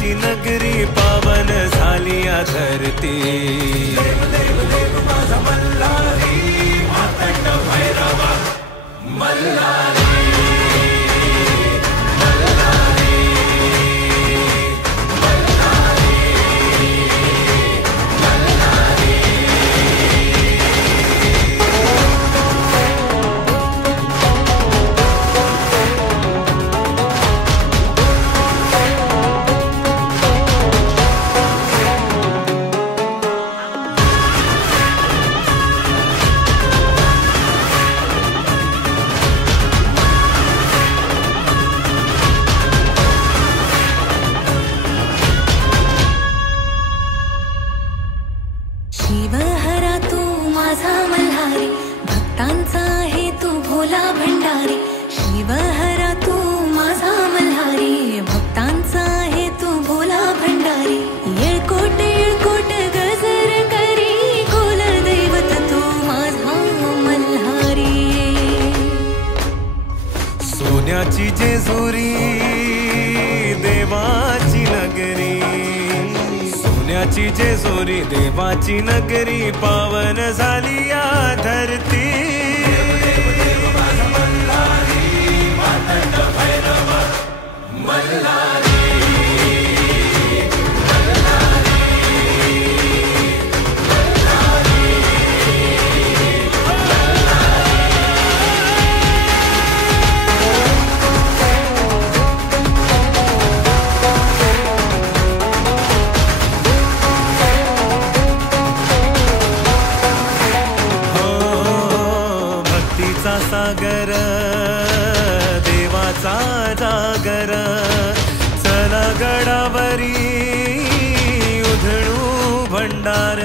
देवाची नगरी पावन झाली या धरती। देव देव देव माझा मल्हारी मातंड भैरवा मल्हारी। शिवहरा तू माझा मल्हारी भक्तांचा आहे तू भोला भंडारी। शिवहरा तू माझा मल्हारी भक्तांचा आहे तू भोला भंडारी। येळकोट येळकोट गजर करी कुल दैवत तू माझा मल्हारी। सोन्याची जेजुरी देवाची नगरी। सोन्याची जेजुरी देवाची नगरी पावन झाली या धरती। देव देव माझा मल्हारी मातंड भैरवा मल्हारी। भक्तीचा सागर देवाचा जागर चला गडावरी उधळू भंडार।